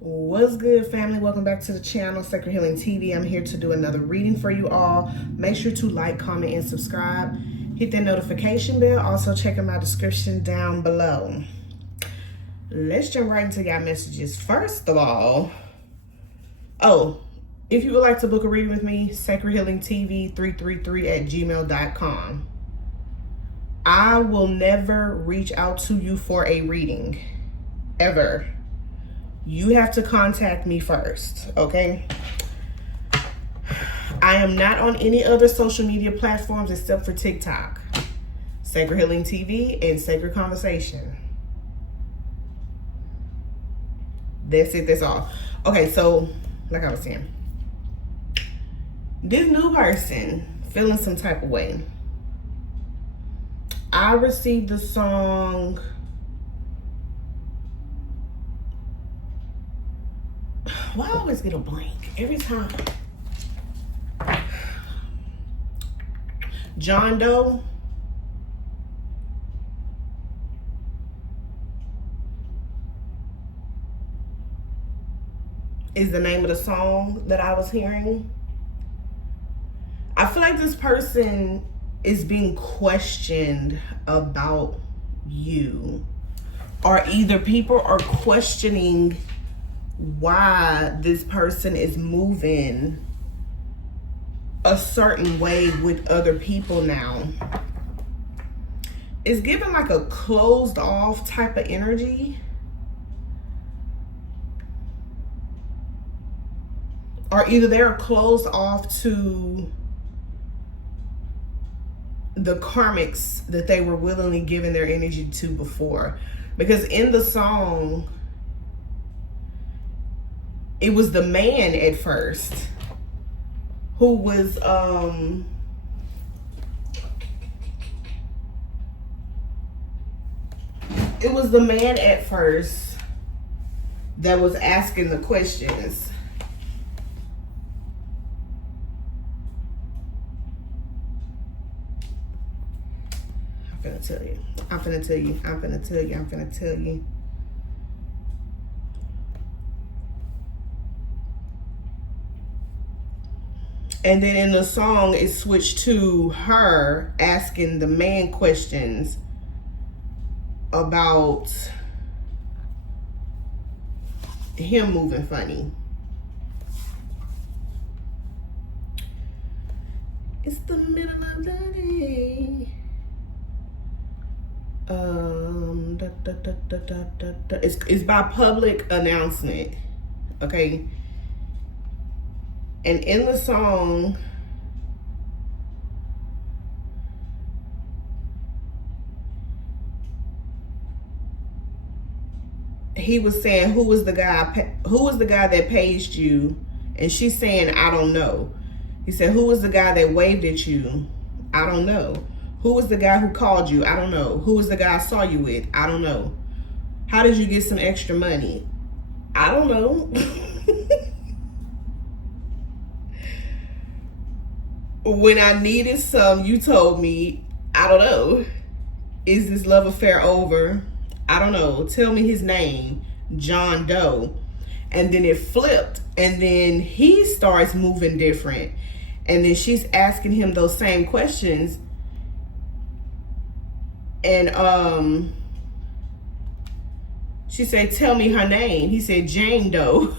What's good, family? Welcome back to the channel, Sacred Healing TV. I'm here to do another reading for you all. Make sure to like, comment, and subscribe. Hit that notification bell. Also, check out my description down below. Let's jump right into y'all messages. First of all, if you would like to book a reading with me, sacredhealingtv333@gmail.com. I will never reach out to you for a reading, ever. You have to contact me first, okay? I am not on any other social media platforms except for TikTok, Sacred Healing TV, and Sacred Conversation. That's it, that's all. Okay, so, like I was saying, this new person feeling some type of way. I received the song... Why I always get a blank every time? John Doe. Is the name of the song that I was hearing. I feel like this person is being questioned about you, or either people are questioning why this person is moving a certain way with other people now. It's given like a closed off type of energy. Or either they're closed off to the karmics that they were willingly giving their energy to before. Because in the song, it was the man at first who was it was the man at first that was asking the questions. I'm finna tell you. I'm finna tell you. I'm finna tell you. I'm finna tell you. And then in the song, it switched to her asking the man questions about him moving funny. It's the middle of the day. It's by public announcement. Okay. And in the song, he was saying, who was the guy that paged you? And she's saying, I don't know. He said, who was the guy that waved at you? I don't know. Who was the guy who called you? I don't know. Who was the guy I saw you with? I don't know. How did you get some extra money? I don't know. When I needed some, you told me, I don't know. Is this love affair over? I don't know. Tell me his name, John Doe. And then it flipped, and then he starts moving different. And then she's asking him those same questions. And she said, tell me her name. He said, Jane Doe.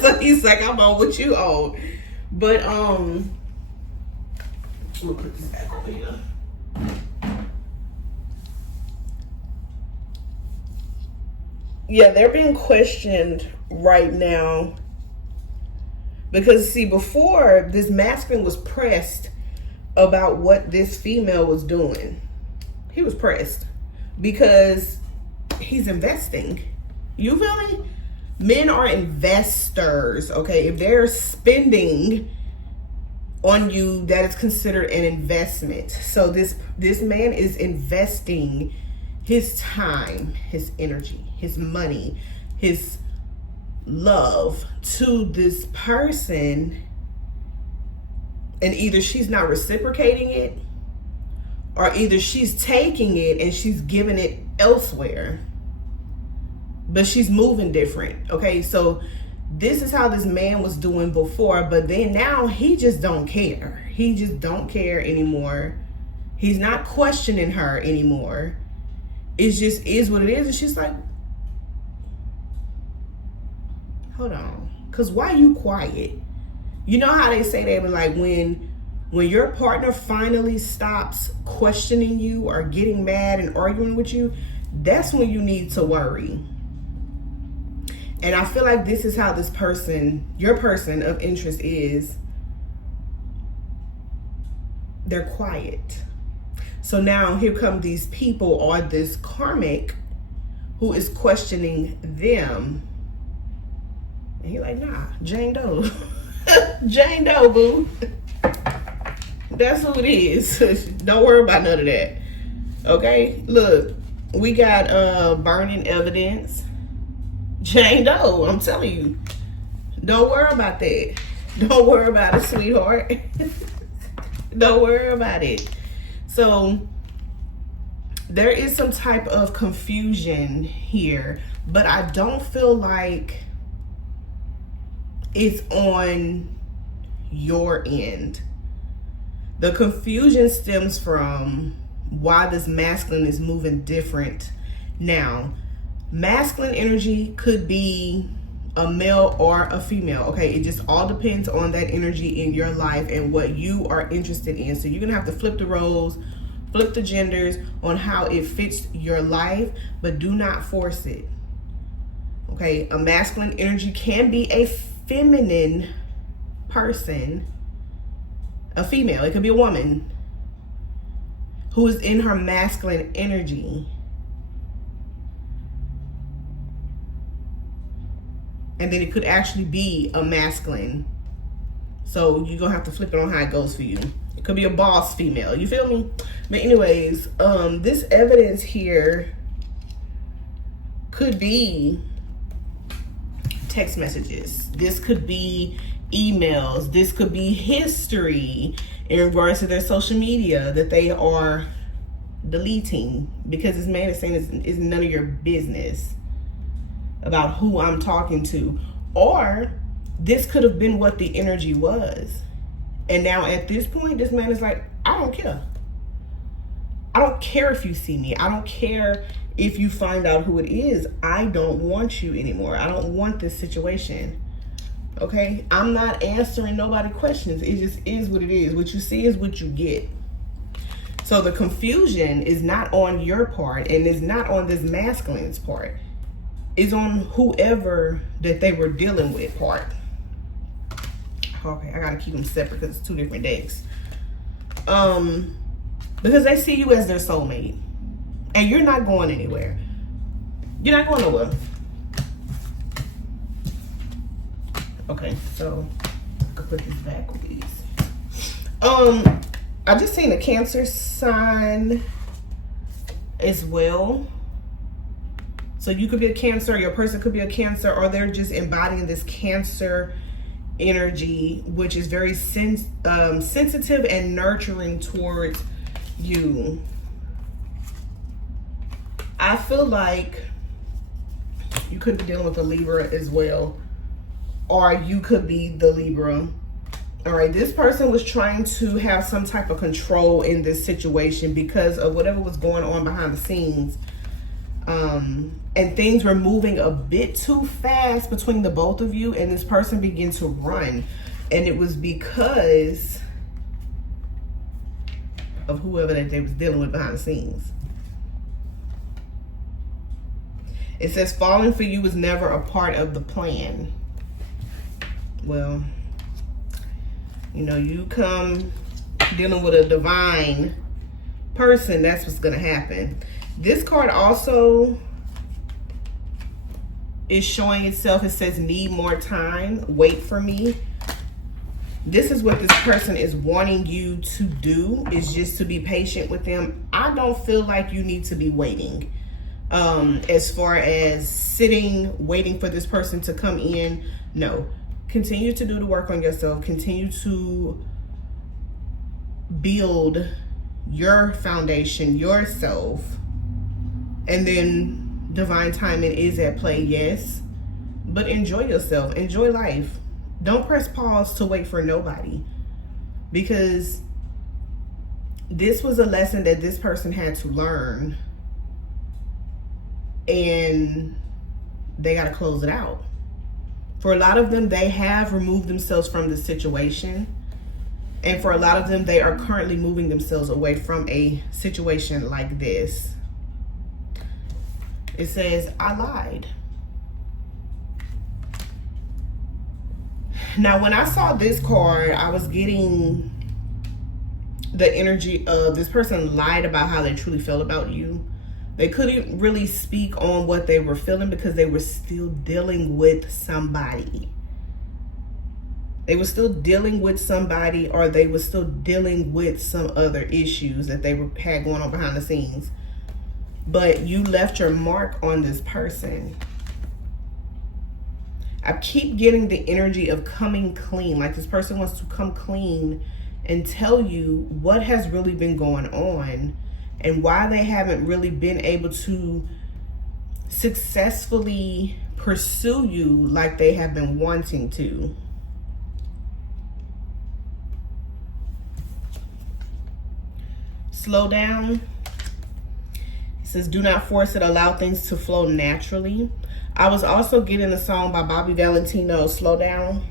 So he's like, I'm on what you own. But we'll put this back over here. Yeah, they're being questioned right now. Because, see, before, this masculine was pressed about what this female was doing. He was pressed because he's investing. You feel me? Men are investors, okay? If they're spending on you, that is considered an investment. So this man is investing his time, his energy, his money, his love to this person, and either she's not reciprocating it, or either she's taking it and she's giving it elsewhere. but she's moving different. Okay, so this is how this man was doing before, but then now he just don't care. He just don't care anymore. He's not questioning her anymore. It just is what it is. And she's like, hold on, because why you quiet? You know how they say they were like, when your partner finally stops questioning you or getting mad and arguing with you, that's when you need to worry. And I feel like this is how this person, your person of interest is. They're quiet. So now here come these people, or this karmic who is questioning them. And you're like, nah, Jane Doe. Jane Doe, boo. That's who it is. Don't worry about none of that. Okay? Look, we got burning evidence. Jane Doe, I'm telling you. Don't worry about that. Don't worry about it, sweetheart. Don't worry about it. So there is some type of confusion here, but I don't feel like it's on your end. The confusion stems from why this masculine is moving different now. Masculine energy could be a male or a female. Okay, it just all depends on that energy in your life and what you are interested in. So you're gonna have to flip the roles, flip the genders on how it fits your life, but do not force it. Okay, a masculine energy can be a feminine person, a female, it could be a woman who is in her masculine energy. And then it could actually be a masculine. So you're gonna have to flip it on how it goes for you. It could be a boss female, you feel me? But anyways, this evidence here could be text messages. This could be emails. This could be history in regards to their social media that they are deleting, because this man is saying it's none of your business about who I'm talking to. Or this could have been what the energy was. And now at this point, this man is like, I don't care. I don't care if you see me. I don't care if you find out who it is. I don't want you anymore. I don't want this situation. Okay? I'm not answering nobody questions. It just is what it is. What you see is what you get. So the confusion is not on your part, and it's not on this masculine's part. It's on whoever that they were dealing with part. Okay, I gotta keep them separate because it's two different decks. Because they see you as their soulmate, and you're not going anywhere. You're not going nowhere. Okay, so I can put this back, please. I just seen a Cancer sign as well. So you could be a Cancer, your person could be a Cancer, or they're just embodying this Cancer energy, which is very sensitive and nurturing towards you. I feel like you could be dealing with a Libra as well, or you could be the Libra. All right, this person was trying to have some type of control in this situation because of whatever was going on behind the scenes. And things were moving a bit too fast between the both of you, and this person began to run. And it was because of whoever that they was dealing with behind the scenes. It says falling for you was never a part of the plan. Well, you know, you come dealing with a divine person, that's what's going to happen. This card also is showing itself. It says need more time, wait for me. This is what this person is wanting you to do, is just to be patient with them. I don't feel like you need to be waiting. As far as sitting, waiting for this person to come in, no. Continue to do the work on yourself. Continue to build your foundation, yourself. And then divine timing is at play, yes. But enjoy yourself. Enjoy life. Don't press pause to wait for nobody. Because this was a lesson that this person had to learn. And they got to close it out. For a lot of them, they have removed themselves from the situation. And for a lot of them, they are currently moving themselves away from a situation like this. It says, I lied. Now, when I saw this card, I was getting the energy of this person lied about how they truly felt about you. They couldn't really speak on what they were feeling because they were still dealing with somebody. They were still dealing with somebody, or they were still dealing with some other issues that they had going on behind the scenes. But you left your mark on this person. I keep getting the energy of coming clean. Like this person wants to come clean and tell you what has really been going on and why they haven't really been able to successfully pursue you like they have been wanting to. Slow down. It says, do not force it. Allow things to flow naturally. I was also getting a song by Bobby Valentino, Slow Down.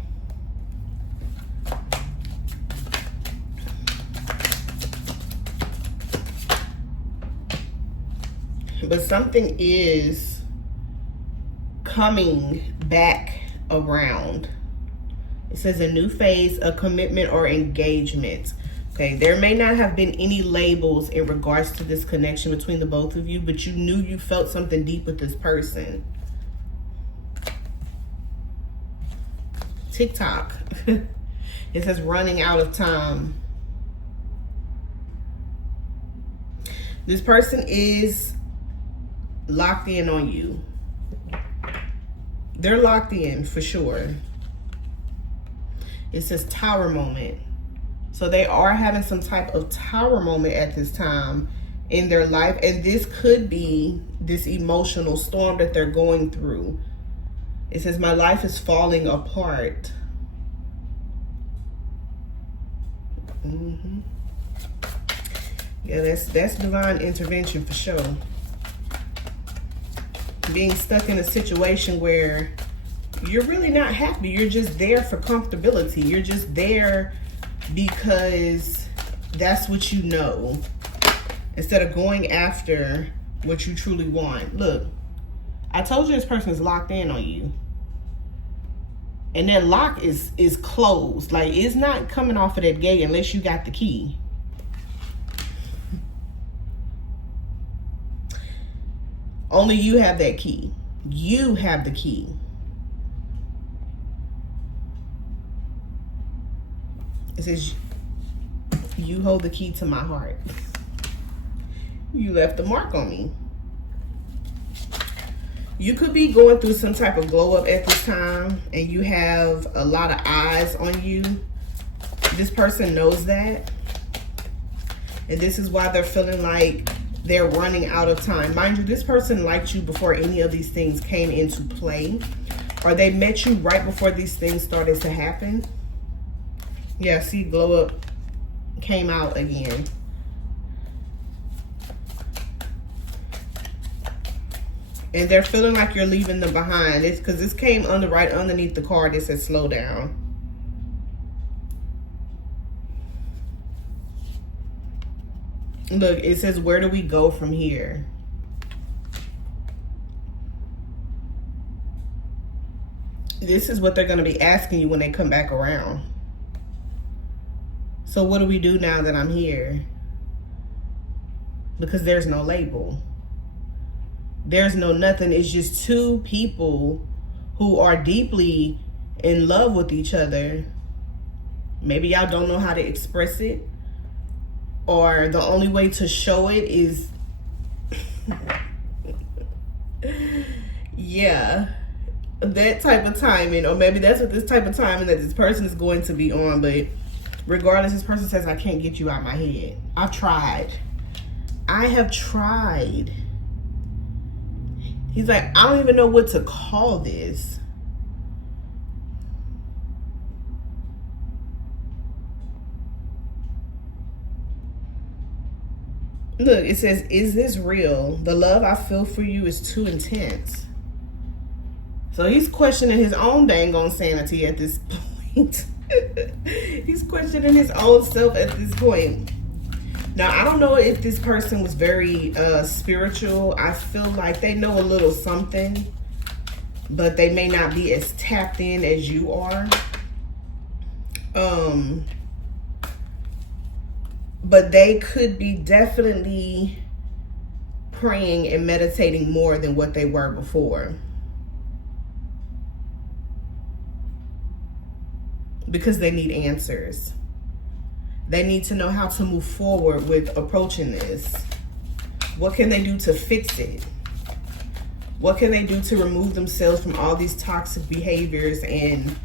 But something is coming back around. It says a new phase, a commitment or engagement. Okay, there may not have been any labels in regards to this connection between the both of you, but you knew you felt something deep with this person. TikTok. It says running out of time. This person is locked in on you. They're locked in for sure. It says tower moment. So they are having some type of tower moment at this time in their life. And this could be this emotional storm that they're going through. It says, my life is falling apart. Yeah, that's divine intervention for sure. Being stuck in a situation where you're really not happy. You're just there for comfortability. You're just there because that's what you know, instead of going after what you truly want. Look, I told you this person is locked in on you. And that lock is closed. Like, it's not coming off of that gate unless you got the key. Only you have that key. You have the key. It says, you hold the key to my heart. You left a mark on me. You could be going through some type of glow up at this time, and you have a lot of eyes on you. This person knows that. And this is why they're feeling like they're running out of time. Mind you, this person liked you before any of these things came into play, or they met you right before these things started to happen. Yeah, see, glow up came out again. And they're feeling like you're leaving them behind. It's because this came right underneath the card that says slow down. Look, it says, where do we go from here? This is what they're going to be asking you when they come back around. So what do we do now that I'm here? Because there's no label. There's no nothing. It's just two people who are deeply in love with each other. Maybe y'all don't know how to express it, or the only way to show it is yeah, that type of timing, or maybe that's what this type of timing that this person is going to be on. But regardless, this person says, I can't get you out my head. I've tried. I have tried. He's like, I don't even know what to call this. Look, it says, is this real? The love I feel for you is too intense. So he's questioning his own dang on sanity at this point. He's questioning his own self at this point. Now, I don't know if this person was very spiritual. I feel like they know a little something, but they may not be as tapped in as you are. But they could be definitely praying and meditating more than what they were before. Because they need answers. They need to know how to move forward with approaching this. What can they do to fix it? What can they do to remove themselves from all these toxic behaviors and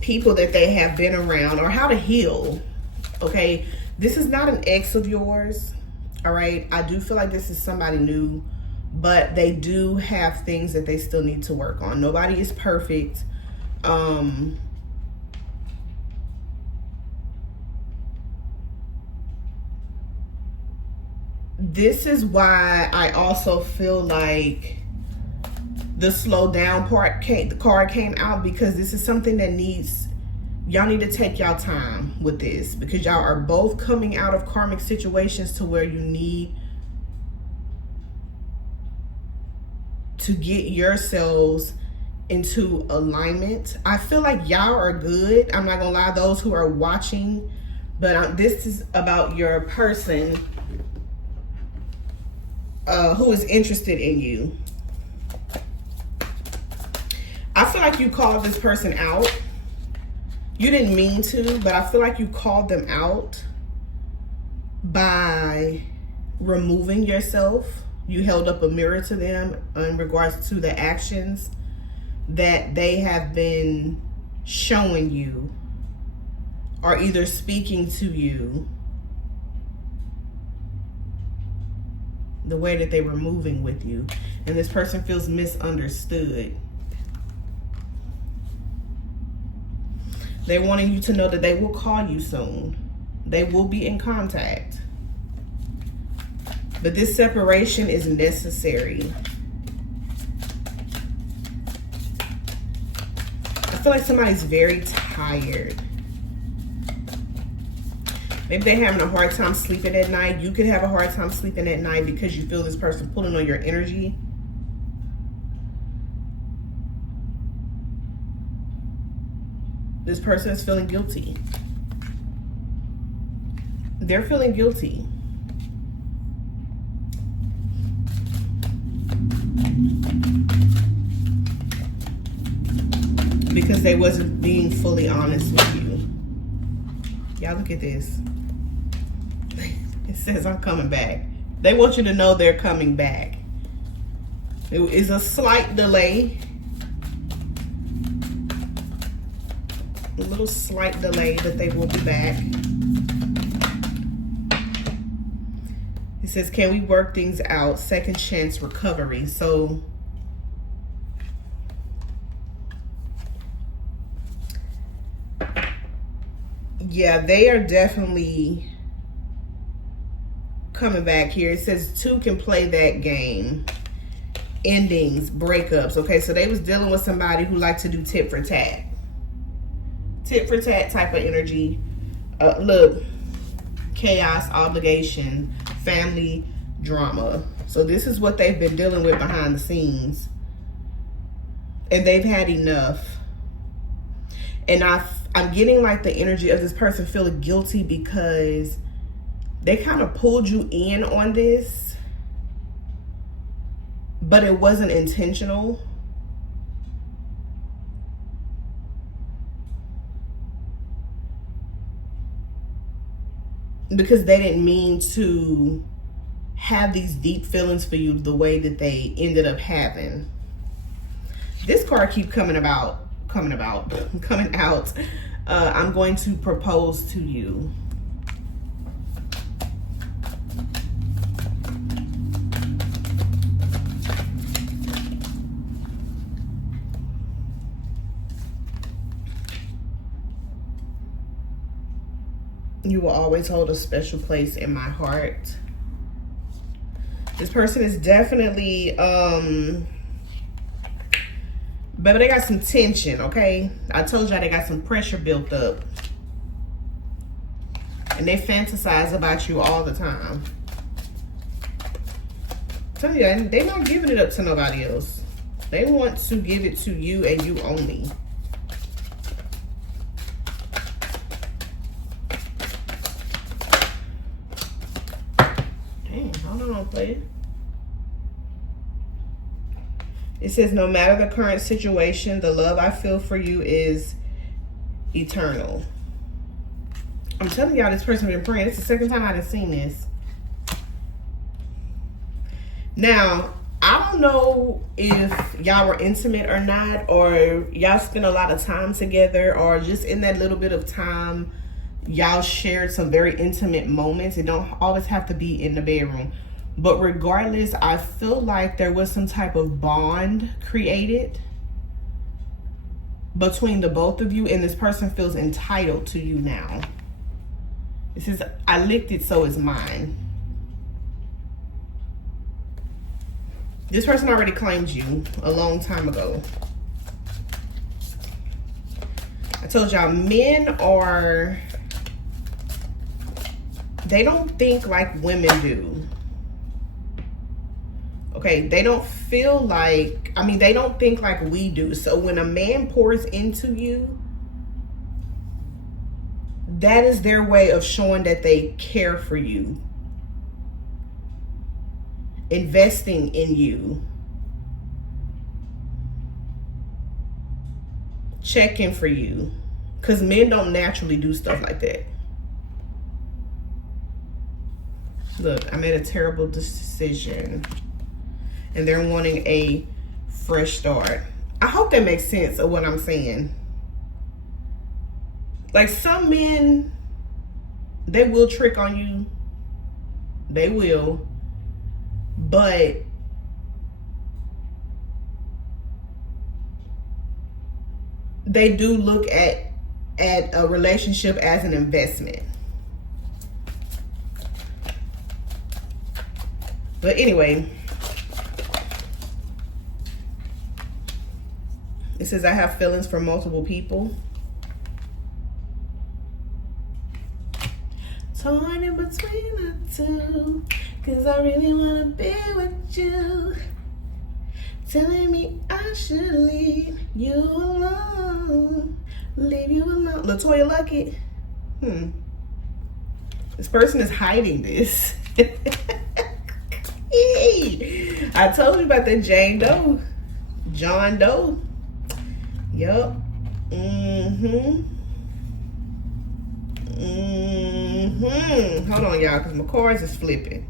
people that they have been around, or how to heal? Okay, this is not an ex of yours. All right, I do feel like this is somebody new, but they do have things that they still need to work on. Nobody is perfect. This is why I also feel like the slow down the card came out, because this is something that y'all need to take y'all time with this, because y'all are both coming out of karmic situations to where you need to get yourselves into alignment. I feel like y'all are good. I'm not gonna lie, those who are watching, but this is about your person who is interested in you. I feel like you called this person out. You didn't mean to, but I feel like you called them out by removing yourself. You held up a mirror to them in regards to the actions that they have been showing you, or either speaking to you, the way that they were moving with you. And this person feels misunderstood. They're wanting you to know that they will call you soon. They will be in contact. But this separation is necessary. I feel like somebody's very tired. Maybe they're having a hard time sleeping at night. You could have a hard time sleeping at night because you feel this person pulling on your energy. This person is feeling guilty. They're feeling guilty. Because they wasn't being fully honest with you. Y'all look at this. It says, I'm coming back. They want you to know they're coming back. It is a slight delay. A little slight delay, but they will be back. It says, can we work things out? Second chance recovery. So yeah, they are definitely coming back here. It says two can play that game. Endings, breakups. Okay, so they was dealing with somebody who liked to do tit for tat. Tit for tat type of energy. Look, chaos, obligation, family drama. So this is what they've been dealing with behind the scenes. And they've had enough. And I'm getting like the energy of this person feeling guilty because they kind of pulled you in on this, but it wasn't intentional. Because they didn't mean to have these deep feelings for you the way that they ended up having. This card keeps coming out. I'm going to propose to you. You will always hold a special place in my heart. This person is definitely, but they got some tension, okay? I told y'all they got some pressure built up. And they fantasize about you all the time. I'm telling you, they're not giving it up to nobody else. They want to give it to you and you only. Dang, hold on, player. It says, no matter the current situation, the love I feel for you is eternal. I'm telling y'all, this person been praying. It's the second time I've seen this. Now, I don't know if y'all were intimate or not, or y'all spent a lot of time together, or just in that little bit of time, y'all shared some very intimate moments. It don't always have to be in the bedroom. But regardless, I feel like there was some type of bond created between the both of you, and this person feels entitled to you now. It says, I licked it, so it's mine. This person already claimed you a long time ago. I told y'all, men are, they don't think like women do. Okay, they don't feel like, I mean, they don't think like we do. So when a man pours into you, that is their way of showing that they care for you. Investing in you. Checking for you. Because men don't naturally do stuff like that. Look, I made a terrible decision. And they're wanting a fresh start. I hope that makes sense of what I'm saying. Like, some men, they will trick on you. They will. But they do look at a relationship as an investment. But anyway, it says, I have feelings for multiple people. Torn in between the two, 'cause I really wanna be with you. Telling me I should leave you alone. Leave you alone. LaToya Luckett. This person is hiding this. I told you about that Jane Doe. John Doe. Yup. Hold on, y'all, because my cards is flipping.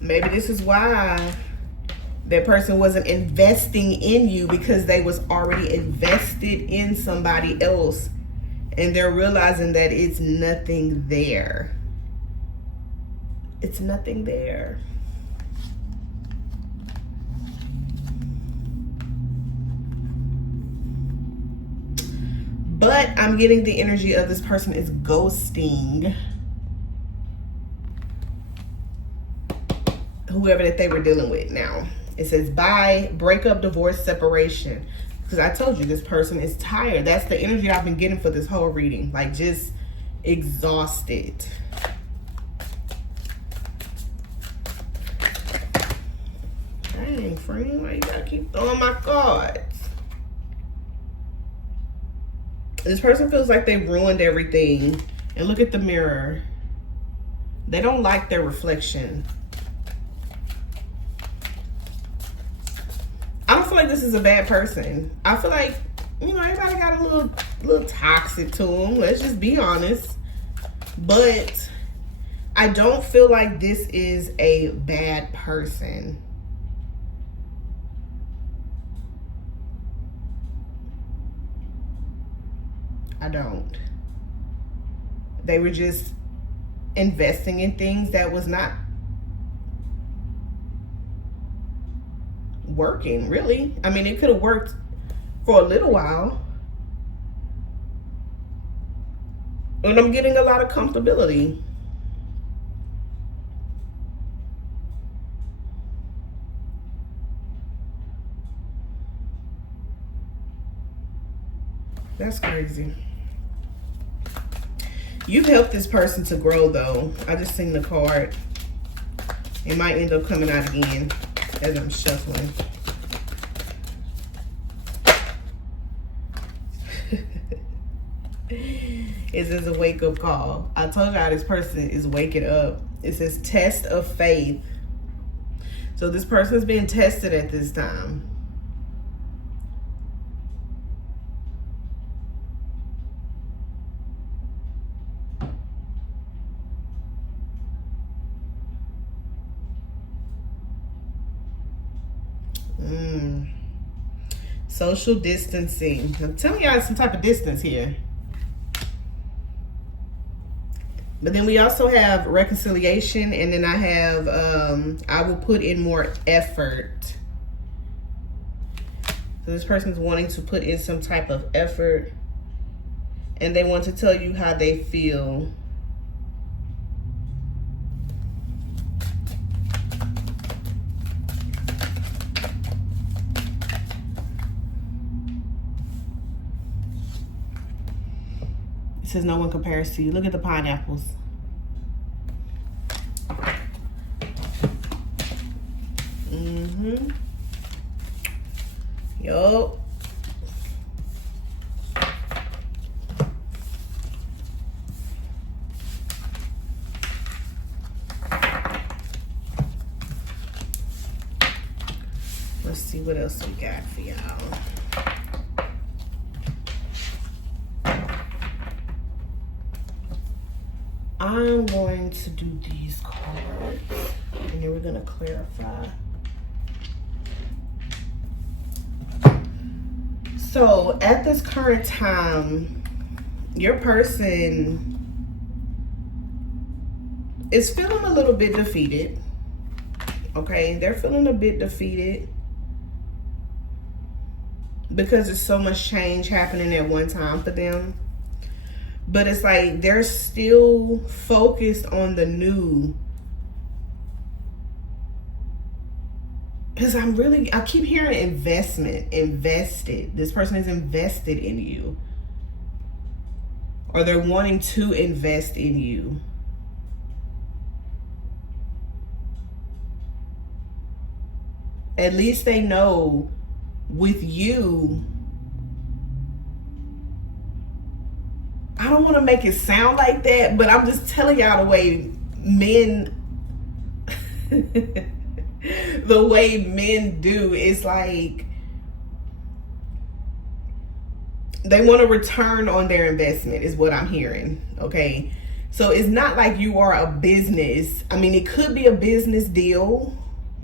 Maybe this is why that person wasn't investing in you, because they was already invested in somebody else, and they're realizing that it's nothing there. It's nothing there. But I'm getting the energy of this person is ghosting whoever that they were dealing with now. It says, bye, breakup, divorce, separation. Because I told you, this person is tired. That's the energy I've been getting for this whole reading. Like, just exhausted. Dang, friend, why you gotta keep throwing my cards? This person feels like they ruined everything. And look at the mirror. They don't like their reflection. I don't feel like this is a bad person. I feel like, you know, everybody got a little toxic to them. Let's just be honest. But I don't feel like this is a bad person. I don't. They were just investing in things that was not working, really. I mean, it could have worked for a little while. And I'm getting a lot of comfortability. That's crazy. You've helped this person to grow, though. I just seen the card. It might end up coming out again as I'm shuffling. It says a wake-up call. I told y'all this person is waking up. It says test of faith. So this person's being tested at this time. Social distancing. I'm telling y'all some type of distance here. But then we also have reconciliation, and then I have I will put in more effort. So this person's wanting to put in some type of effort, and they want to tell you how they feel. It says no one compares to you. Look at the pineapples. Yup. Let's see what else we got for y'all. I'm going to do these cards, and then we're going to clarify. So at this current time, your person is feeling a little bit defeated. Okay, they're feeling a bit defeated because there's so much change happening at one time for them. But it's like they're still focused on the new. Because I keep hearing invested. This person is invested in you. Or they're wanting to invest in you. At least they know with you. I don't want to make it sound like that, but I'm just telling y'all the way men the way men do. Is like they want to return on their investment is what I'm hearing. Okay, so it's not like you are a business. I mean, it could be a business deal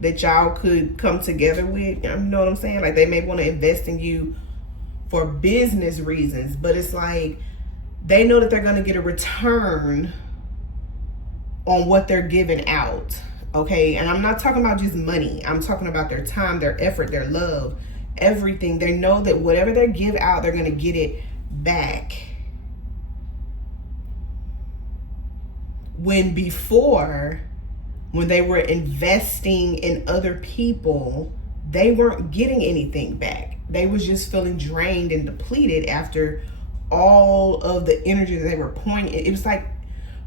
that y'all could come together with. You know what I'm saying? Like they may want to invest in you for business reasons, but it's like they know that they're going to get a return on what they're giving out. Okay, and I'm not talking about just money. I'm talking about their time, their effort, their love, everything. They know that whatever they give out, they're going to get it back. When before, when they were investing in other people, they weren't getting anything back. They was just feeling drained and depleted after all of the energy that they were pouring. It was like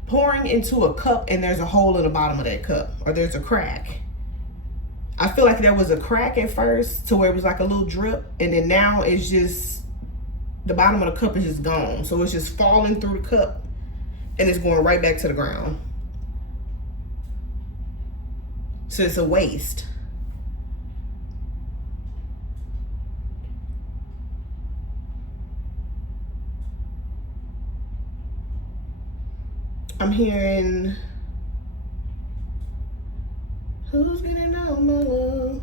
pouring into a cup and there's a hole in the bottom of that cup, or there's a crack. I feel like there was a crack at first to where it was like a little drip, and then now it's just the bottom of the cup is just gone. So it's just falling through the cup and it's going right back to the ground. So it's a waste. I'm hearing, who's getting out my love?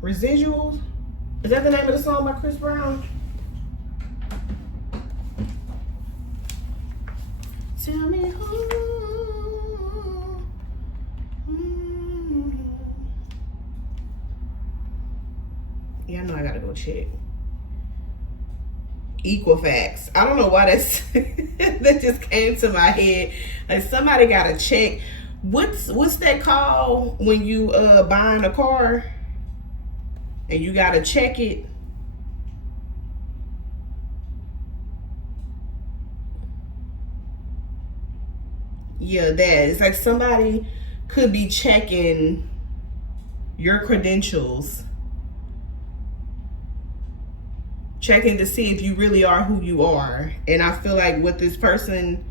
Residuals? Is that the name of the song by Chris Brown? Tell me who. check. Equifax. I don't know why that's that just came to my head. Like, somebody gotta check. What's that called when you buying a car and you gotta check it? Yeah, that. It's like somebody could be checking your credentials, checking to see if you really are who you are. And I feel like what this person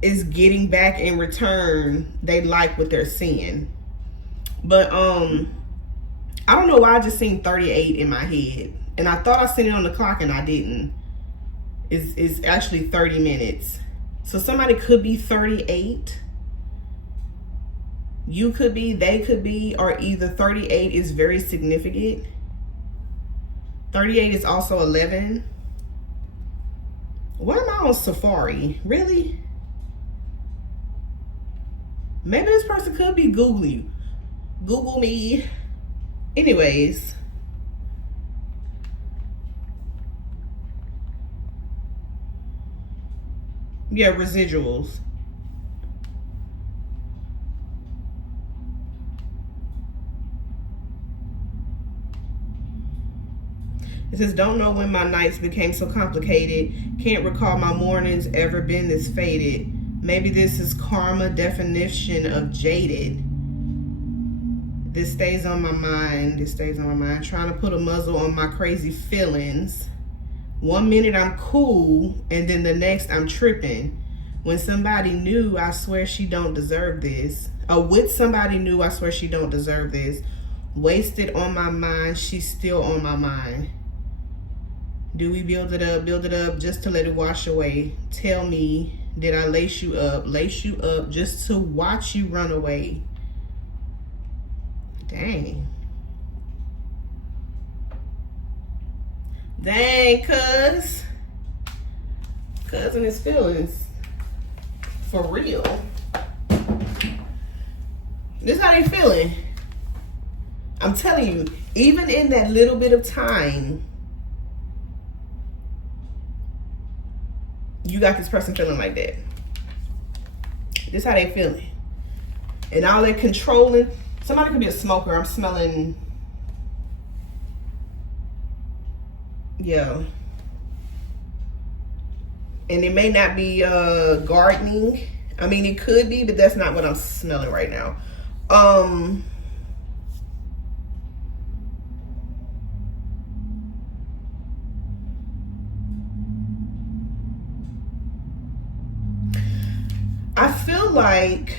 is getting back in return, they like what they're seeing. But I don't know why I just seen 38 in my head, and I thought I seen it on the clock and I didn't. It's actually 30 minutes. So somebody could be 38. You could be, they could be, or either 38 is very significant. 38 is also 11. Why am I on Safari? Really? Maybe this person could be Google me. Anyways. Yeah, residuals. It says, don't know when my nights became so complicated. Can't recall my mornings ever been this faded. Maybe this is karma definition of jaded. This stays on my mind. This stays on my mind. Trying to put a muzzle on my crazy feelings. 1 minute I'm cool, and then the next I'm tripping. When somebody new, I swear she don't deserve this. With somebody new, I swear she don't deserve this. Wasted on my mind, she's still on my mind. Do we build it up just to let it wash away? Tell me, did I lace you up just to watch you run away? Dang. Dang, cuz. Cousin his feelings. For real. This how they feeling. I'm telling you, even in that little bit of time, you got this person feeling like that. This how they feeling. And all that controlling. Somebody could be a smoker. I'm smelling. Yeah. And it may not be gardening. I mean, it could be, but that's not what I'm smelling right now. I feel like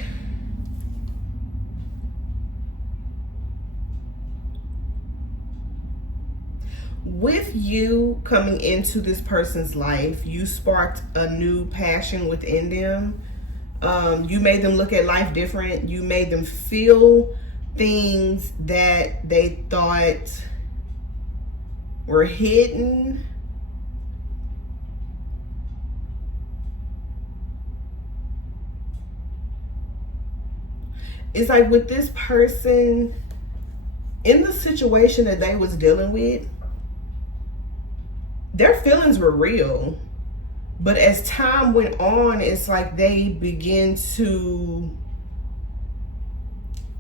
with you coming into this person's life, you sparked a new passion within them. You made them look at life different. You made them feel things that they thought were hidden. It's like with this person, in the situation that they was dealing with, their feelings were real. But as time went on, it's like they begin to,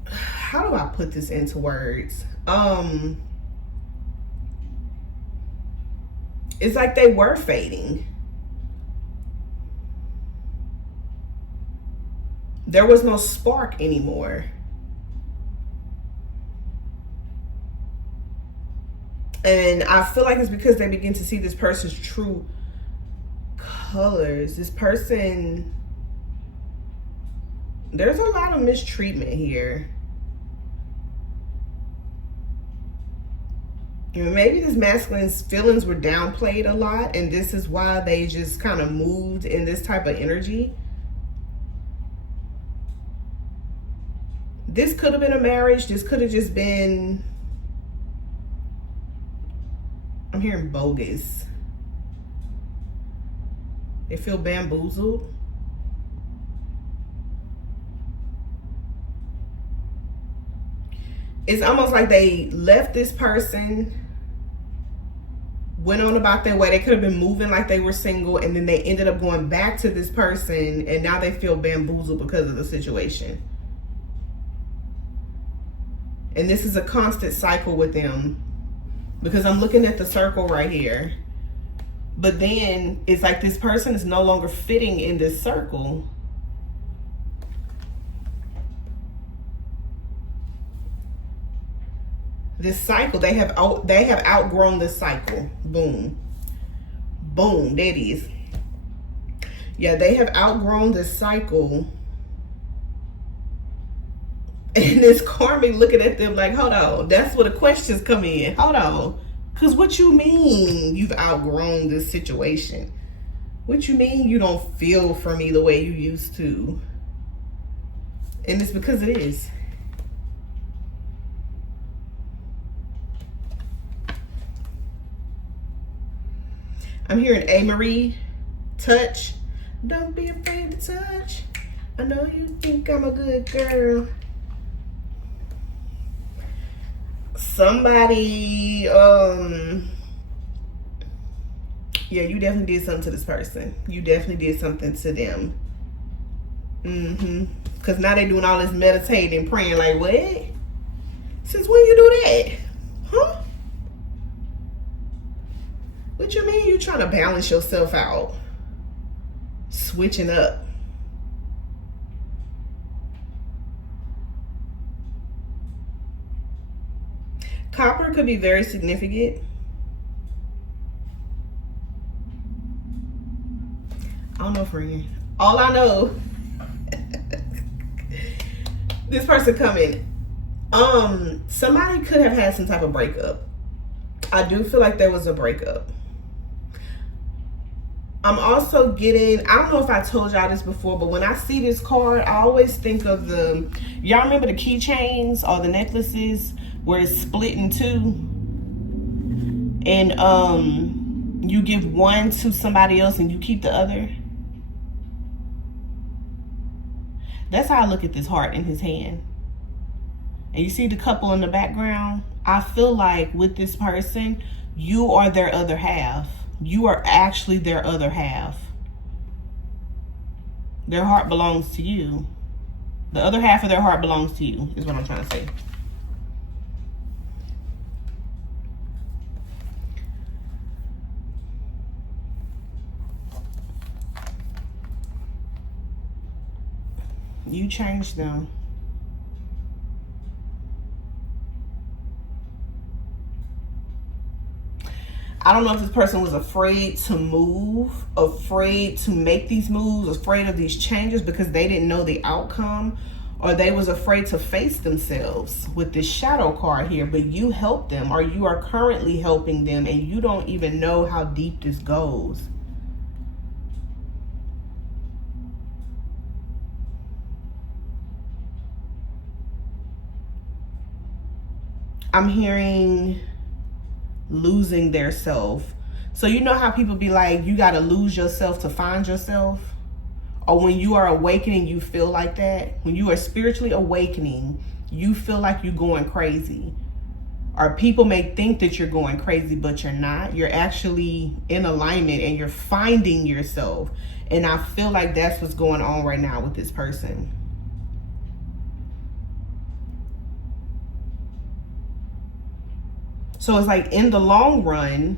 how do I put this into words? It's like they were fading. There was no spark anymore. And I feel like it's because they begin to see this person's true colors. This person, there's a lot of mistreatment here. And maybe this masculine's feelings were downplayed a lot, and this is why they just kind of moved in this type of energy. This could have been a marriage. This could have just been, I'm hearing bogus. They feel bamboozled. It's almost like they left this person, went on about their way. They could have been moving like they were single, and then they ended up going back to this person, and now they feel bamboozled because of the situation. And this is a constant cycle with them, because I'm looking at the circle right here. But then it's like this person is no longer fitting in this circle. This cycle, they have outgrown this cycle. Boom. Boom, there it is. Yeah, they have outgrown this cycle. And this karmic looking at them like, hold on, that's where the questions come in. Hold on. Because what you mean you've outgrown this situation? What you mean you don't feel for me the way you used to? And it's because it is. I'm hearing A. Marie, touch. Don't be afraid to touch. I know you think I'm a good girl. Somebody, yeah, you definitely did something to this person. You definitely did something to them. Because now they're doing all this meditating, praying like, what? Since when you do that? Huh? What you mean you trying to balance yourself out? Switching up. Copper could be very significant. I don't know, friend. All I know, this person coming. Somebody could have had some type of breakup. I do feel like there was a breakup. I'm also getting, I don't know if I told y'all this before, but when I see this card, I always think of y'all remember the keychains or the necklaces where it's split in two? And you give one to somebody else and you keep the other? That's how I look at this heart in his hand. And you see the couple in the background? I feel like with this person, you are their other half. You are actually their other half. Their heart belongs to you. The other half of their heart belongs to you, is what I'm trying to say. You changed them. I don't know if this person was afraid to move, afraid to make these moves, afraid of these changes because they didn't know the outcome, or they was afraid to face themselves with this shadow card here. But you helped them, or you are currently helping them, and you don't even know how deep this goes. I'm hearing losing their self. So you know how people be like, you got to lose yourself to find yourself? Or when you are awakening, you feel like that? When you are spiritually awakening, you feel like you're going crazy. Or people may think that you're going crazy, but you're not. You're actually in alignment and you're finding yourself. And I feel like that's what's going on right now with this person. So it's like in the long run,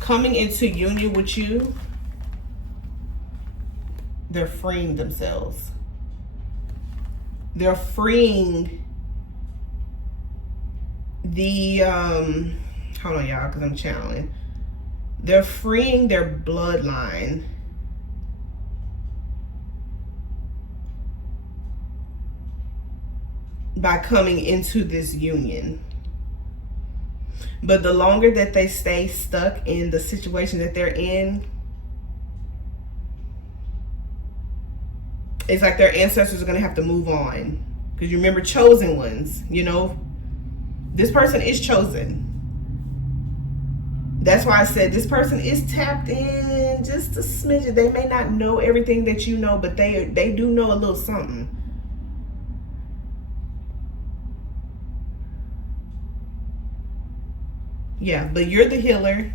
coming into union with you, they're freeing themselves. They're freeing the, hold on y'all, because I'm channeling. They're freeing their bloodline. By coming into this union. But the longer that they stay stuck in the situation that they're in, it's like their ancestors are going to have to move on. Because you remember chosen ones, you know, this person is chosen. That's why I said this person is tapped in just a smidgen. They may not know everything that you know, but they do know a little something. Yeah, but you're the healer.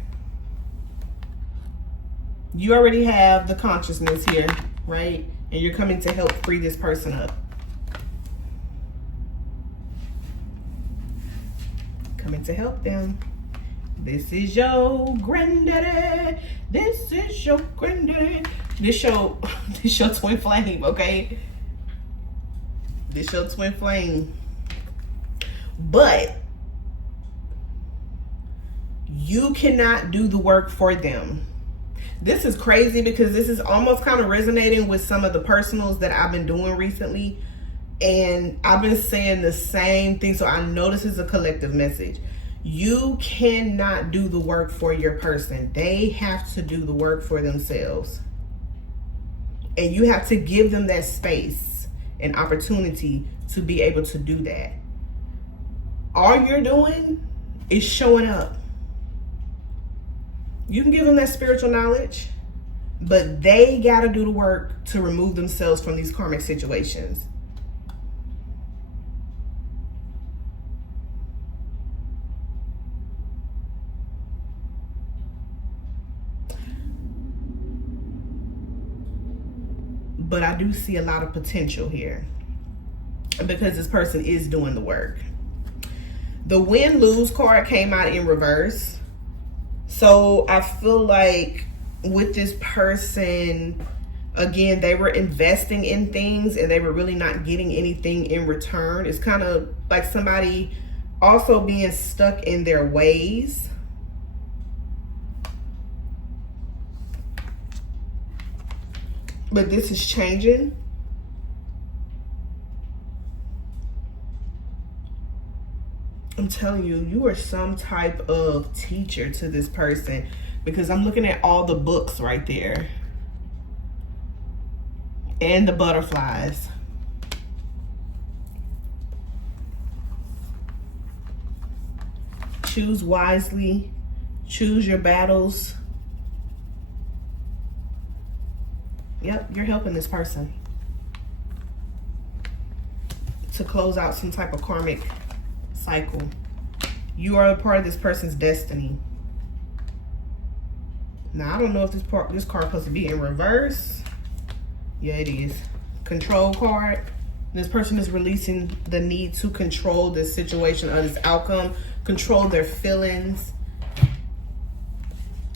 You already have the consciousness here, right? And you're coming to help free this person up. Coming to help them. This is your granddaddy. This is your granddaddy. This your twin flame, okay? This your twin flame. But you cannot do the work for them. This is crazy because this is almost kind of resonating with some of the personals that I've been doing recently. And I've been saying the same thing. So I know this is a collective message. You cannot do the work for your person. They have to do the work for themselves. And you have to give them that space and opportunity to be able to do that. All you're doing is showing up. You can give them that spiritual knowledge, but they got to do the work to remove themselves from these karmic situations. But I do see a lot of potential here because this person is doing the work. The win-lose card came out in reverse. So I feel like with this person, again, they were investing in things and they were really not getting anything in return. It's kind of like somebody also being stuck in their ways. But this is changing. I'm telling you, you are some type of teacher to this person because I'm looking at all the books right there. And the butterflies. Choose wisely. Choose your battles. Yep, you're helping this person to close out some type of karmic cycle. You are a part of this person's destiny. Now, I don't know if this card is supposed to be in reverse. Yeah, it is. Control card. This person is releasing the need to control this situation or this outcome, control their feelings.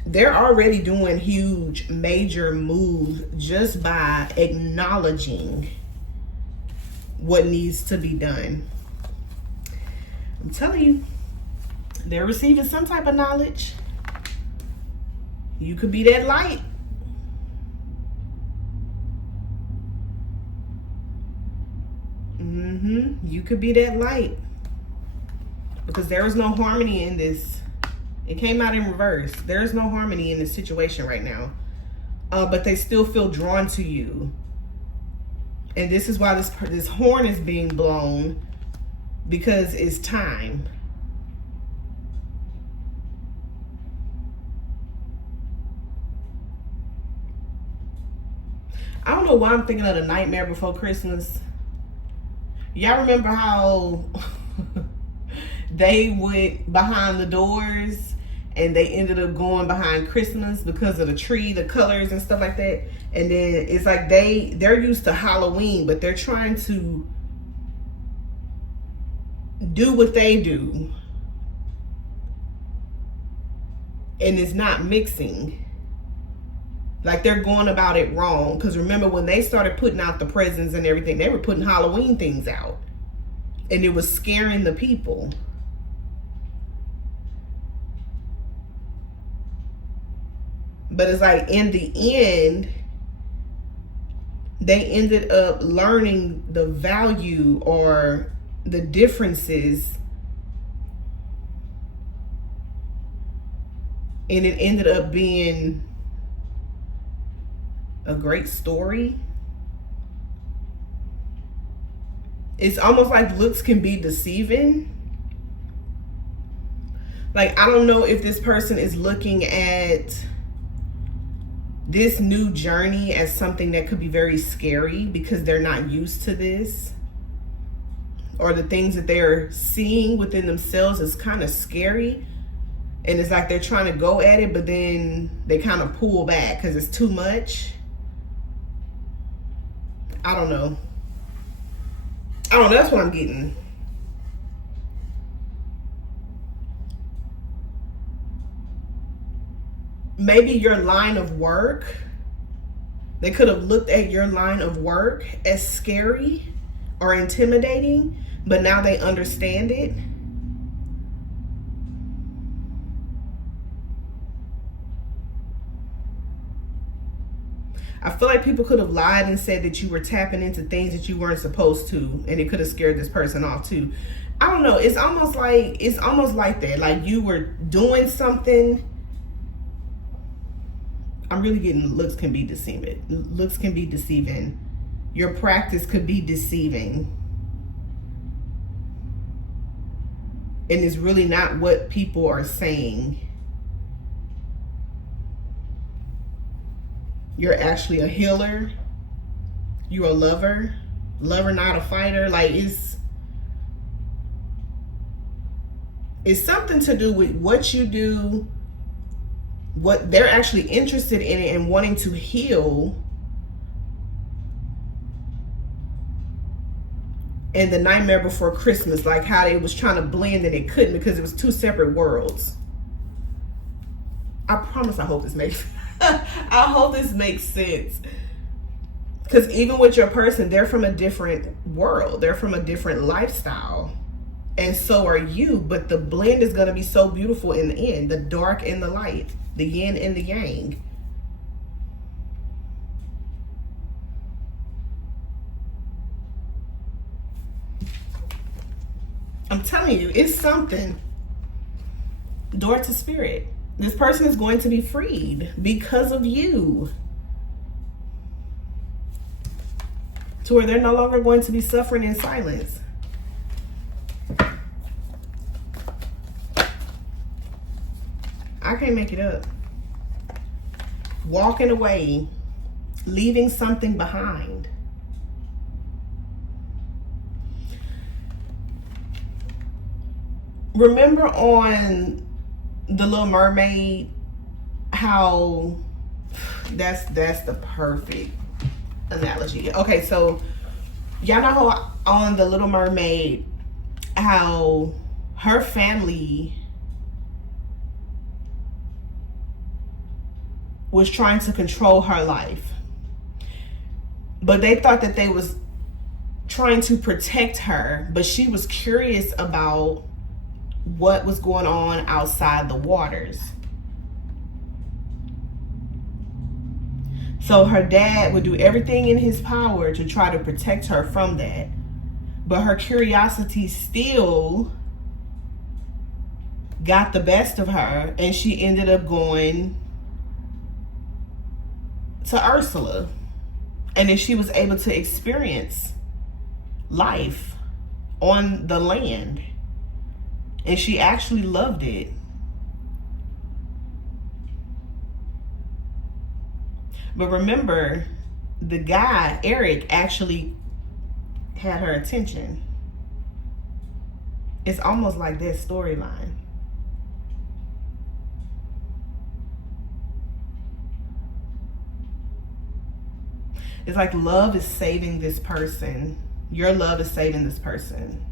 They're already doing huge, major moves just by acknowledging what needs to be done. I'm telling you, they're receiving some type of knowledge. You could be that light. You could be that light. Because there is no harmony in this. It came out in reverse. There is no harmony in this situation right now. But they still feel drawn to you. And this is why this horn is being blown. Because it's time. I don't know why I'm thinking of The Nightmare Before Christmas. Y'all remember how they went behind the doors and they ended up going behind Christmas because of the tree, the colors and stuff like that? And then it's like they're used to Halloween, but they're trying to do what they do. And it's not mixing. Like they're going about it wrong. Because remember when they started putting out the presents and everything, they were putting Halloween things out. And it was scaring the people. But it's like in the end, they ended up learning the value or the differences. And it ended up being a great story. It's almost like looks can be deceiving. Like, I don't know if this person is looking at this new journey as something that could be very scary because they're not used to this. Or the things that they're seeing within themselves is kind of scary. And it's like they're trying to go at it, but then they kind of pull back because it's too much. I don't know. That's what I'm getting. Maybe your line of work, they could have looked at your line of work as scary or intimidating, but now they understand it. I feel like people could have lied and said that you were tapping into things that you weren't supposed to, and it could have scared this person off too. I don't know. It's almost like that. Like you were doing something. I'm really getting looks can be deceiving. Looks can be deceiving. Your practice could be deceiving. And it's really not what people are saying. You're actually a healer. You're a lover. Lover, not a fighter. Like it's something to do with what you do, what they're actually interested in it and wanting to heal. And the Nightmare Before Christmas, like how they was trying to blend and it couldn't because it was two separate worlds. I promise I hope this makes I hope this makes sense. Because even with your person, they're from a different world. They're from a different lifestyle. And so are you. But the blend is going to be so beautiful in the end. The dark and the light. The yin and the yang. I'm telling you, it's something. Door to spirit. This person is going to be freed because of you. To where they're no longer going to be suffering in silence. I can't make it up. Walking away, leaving something behind. Remember on The Little Mermaid, how that's the perfect analogy. Okay, so y'all know how on The Little Mermaid, how her family was trying to control her life, but they thought that they was trying to protect her, but she was curious about what was going on outside the waters. So her dad would do everything in his power to try to protect her from that. But her curiosity still got the best of her, and she ended up going to Ursula. And then she was able to experience life on the land. And she actually loved it. But remember, the guy, Eric, actually had her attention. It's almost like that storyline. It's like love is saving this person. Your love is saving this person.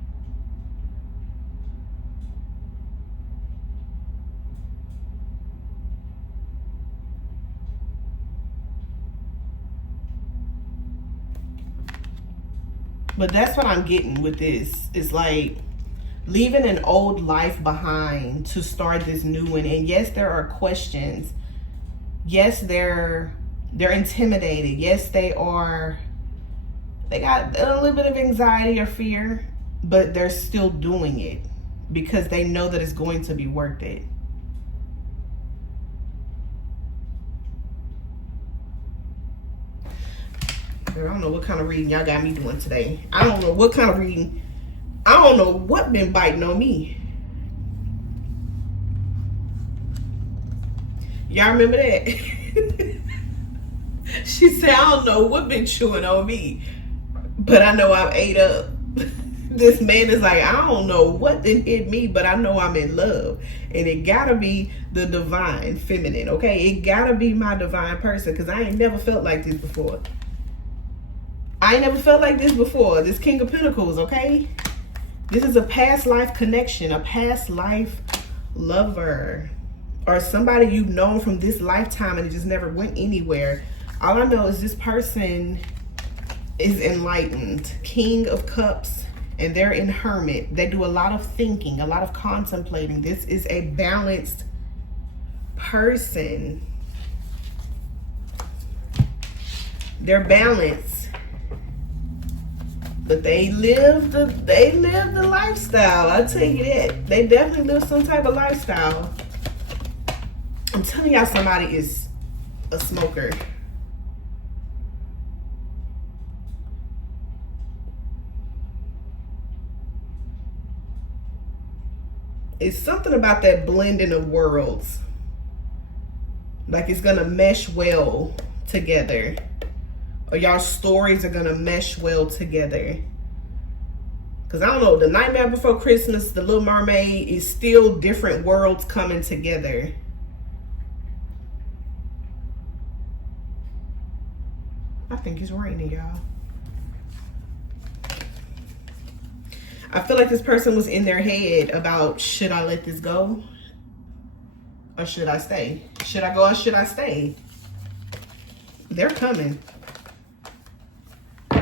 But that's what I'm getting with this. It's like leaving an old life behind to start this new one. And yes, there are questions. Yes, they're intimidated. Yes, they got a little bit of anxiety or fear, but they're still doing it because they know that it's going to be worth it. I don't know what kind of reading y'all got me doing today. I don't know what kind of reading. I don't know what been biting on me. Y'all remember that? She said, I don't know what been chewing on me, but I know I've ate up. This man is like, I don't know what did hit me, but I know I'm in love. And it gotta be the divine feminine, okay? It gotta be my divine person, because I ain't never felt like this before. I ain't never felt like this before. This King of Pentacles, okay? This is a past life connection, a past life lover, or somebody you've known from this lifetime and it just never went anywhere. All I know is this person is enlightened, King of Cups, and they're in Hermit. They do a lot of thinking, a lot of contemplating. This is a balanced person. They're balanced, but they live the lifestyle. I'll tell you that. They definitely live some type of lifestyle. I'm telling y'all, somebody is a smoker. It's something about that blending of worlds. Like it's gonna mesh well together. Or y'all stories are gonna mesh well together. Because I don't know, The Nightmare Before Christmas, The Little Mermaid is still different worlds coming together. I think it's raining, y'all. I feel like this person was in their head about, should I let this go? Or should I stay? Should I go or should I stay? They're coming.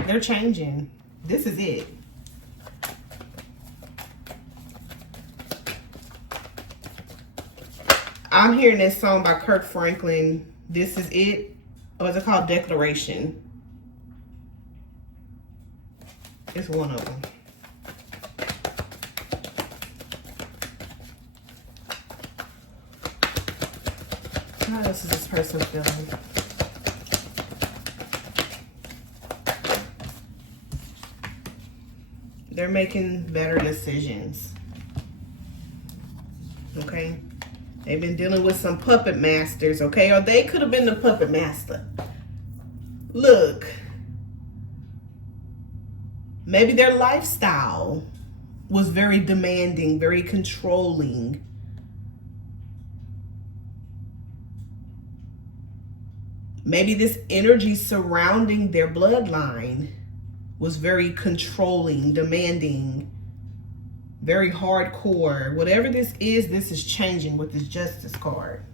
They're changing. This is it. I'm hearing this song by Kirk Franklin. This is it. Or is it called Declaration? It's one of them. How else is this person feeling? They're making better decisions. Okay? They've been dealing with some puppet masters, okay? Or they could have been the puppet master. Look. Maybe their lifestyle was very demanding, very controlling. Maybe this energy surrounding their bloodline was very controlling, demanding, very hardcore. Whatever this is changing with this Justice card.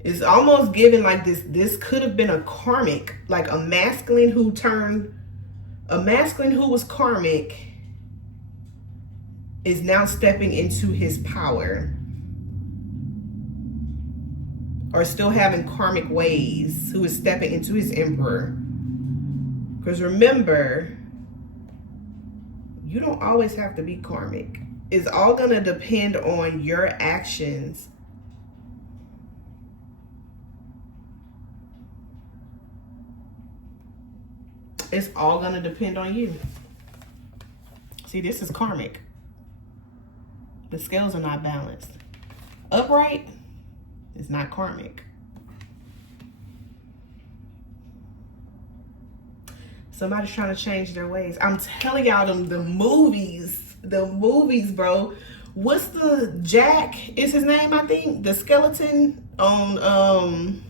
It's almost giving like this could have been a karmic, like a masculine who was karmic is now stepping into his power. Or still having karmic ways, who is stepping into his emperor. Because remember, you don't always have to be karmic. It's all going to depend on your actions. It's all going to depend on you. See, this is karmic. The scales are not balanced. Upright is not karmic. Somebody's trying to change their ways. I'm telling y'all, the movies, bro. What's the Jack is his name, I think? The skeleton on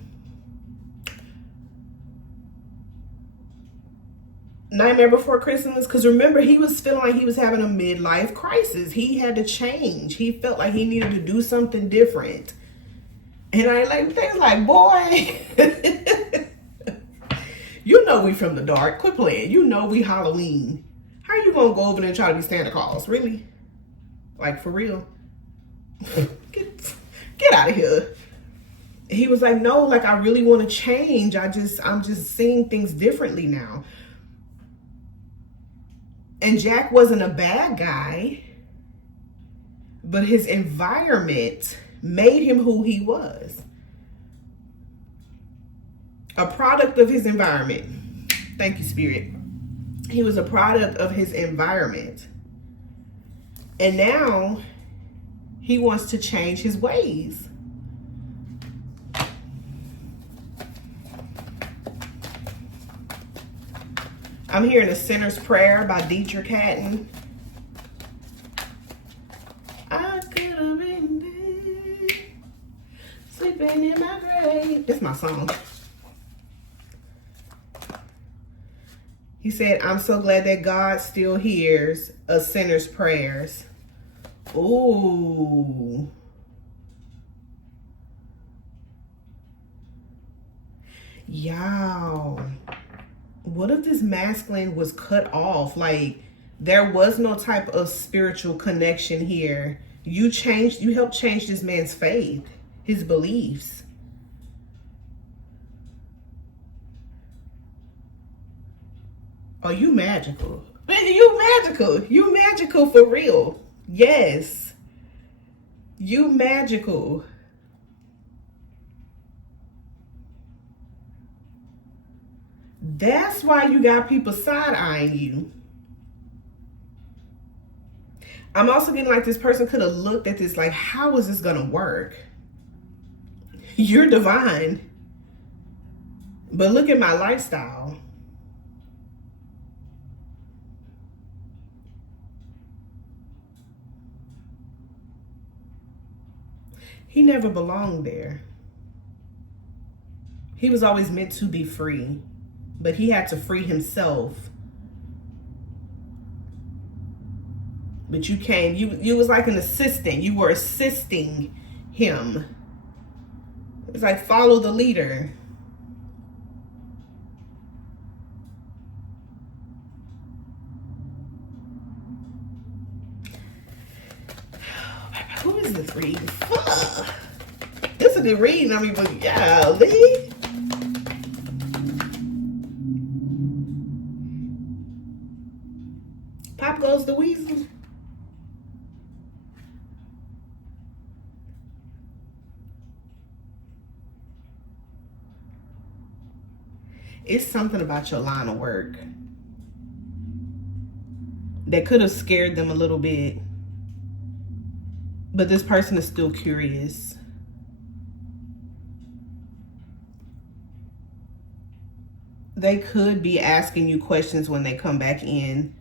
Nightmare Before Christmas. Because remember, he was feeling like he was having a midlife crisis. He had to change. He felt like he needed to do something different. And I like things like, boy, you know we from the dark. Quit playing. You know we Halloween. How you gonna go over there and try to be Santa Claus? Really? Like, for real? Get out of here. He was like, no, like I really want to change. I'm just seeing things differently now. And Jack wasn't a bad guy, but his environment made him who he was. A product of his environment. Thank you, Spirit. He was a product of his environment. And now he wants to change his ways. I'm hearing a sinner's prayer by Dietrich Hatton. I could have been dead, sleeping in my grave. This is my song. He said, I'm so glad that God still hears a sinner's prayers. Ooh. Y'all. What if this masculine was cut off? Like, there was no type of spiritual connection here. You helped change this man's faith, his beliefs. Oh, you magical. You magical. You magical for real. Yes. You magical. That's why you got people side-eyeing you. I'm also getting like this person could have looked at this like, how is this going to work? You're divine. But look at my lifestyle. He never belonged there. He was always meant to be free, but he had to free himself. But you came, you was like an assistant. You were assisting him. It's like follow the leader. Who is this reading? This is a good reading. I mean, but golly. Pop goes the weasel. It's something about your line of work that could have scared them a little bit. But this person is still curious. They could be asking you questions when they come back in.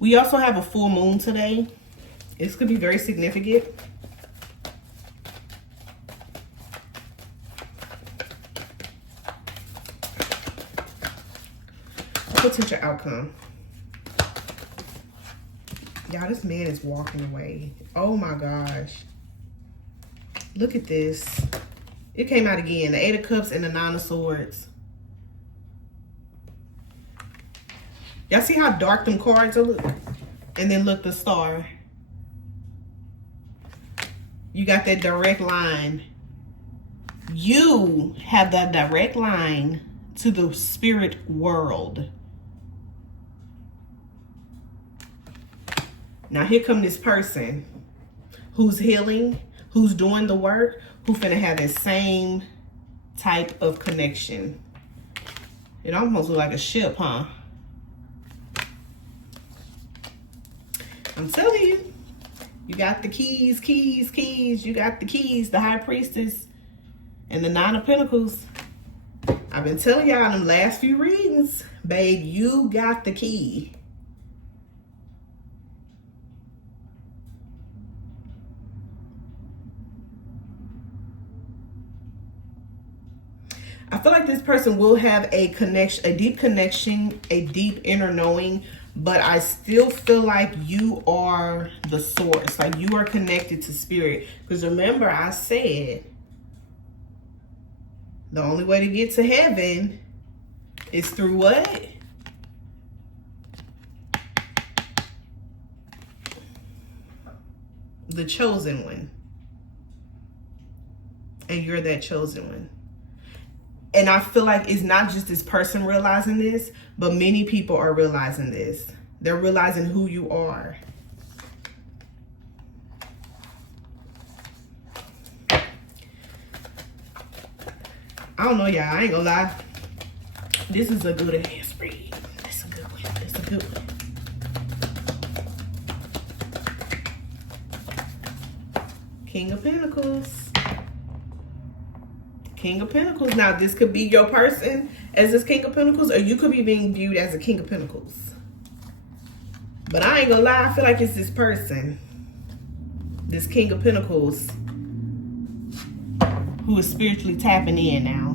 We also have a full moon today. This could be very significant. Potential outcome. Y'all, this man is walking away. Oh my gosh. Look at this. It came out again. The 8 of Cups and the 9 of Swords. Y'all see how dark them cards are? And then look, the star. You got that direct line. You have that direct line to the spirit world. Now here come this person who's healing, who's doing the work, who finna have that same type of connection. It almost looks like a ship, huh? I'm telling you, you got the keys, you got the keys, the High Priestess, and the 9 of Pentacles. I've been telling y'all in them last few readings, babe, you got the key. I feel like this person will have a connection, a deep inner knowing, but I still feel like you are the source. Like you are connected to spirit. Because remember, I said the only way to get to heaven is through what? The chosen one. And you're that chosen one. And I feel like it's not just this person realizing this, but many people are realizing this. They're realizing who you are. I don't know, y'all. I ain't gonna lie. This is a good ass read. This is a good one. This is a good one. King of Pentacles. King of Pentacles. Now, this could be your person as this King of Pentacles, or you could be being viewed as a King of Pentacles. But I ain't gonna lie, I feel like it's this person, this King of Pentacles, who is spiritually tapping in now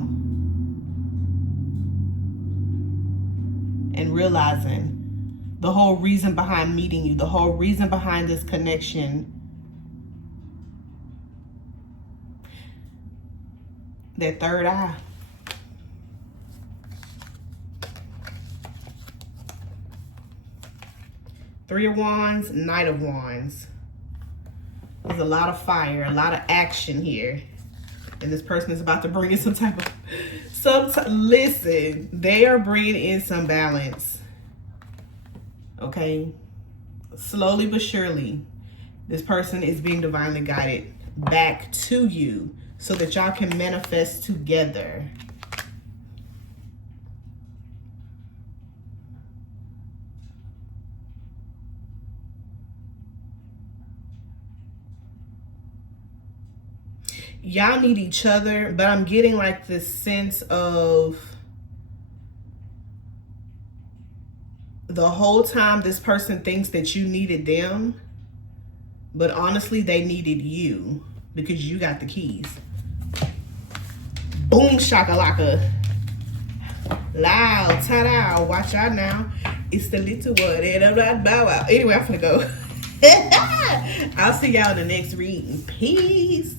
and realizing the whole reason behind meeting you, the whole reason behind this connection, that third eye. Three of Wands, Knight of Wands. There's a lot of fire, a lot of action here. And this person is about to bring in some type of, listen, they are bringing in some balance. Okay? Slowly but surely, this person is being divinely guided back to you so that y'all can manifest together. Y'all need each other, but I'm getting like this sense of the whole time this person thinks that you needed them, but honestly they needed you because you got the keys. Boom shakalaka. Loud, ta-da, watch out now. It's the little one and I'm not bow out. Anyway, I'm finna go. I'll see y'all in the next reading. Peace.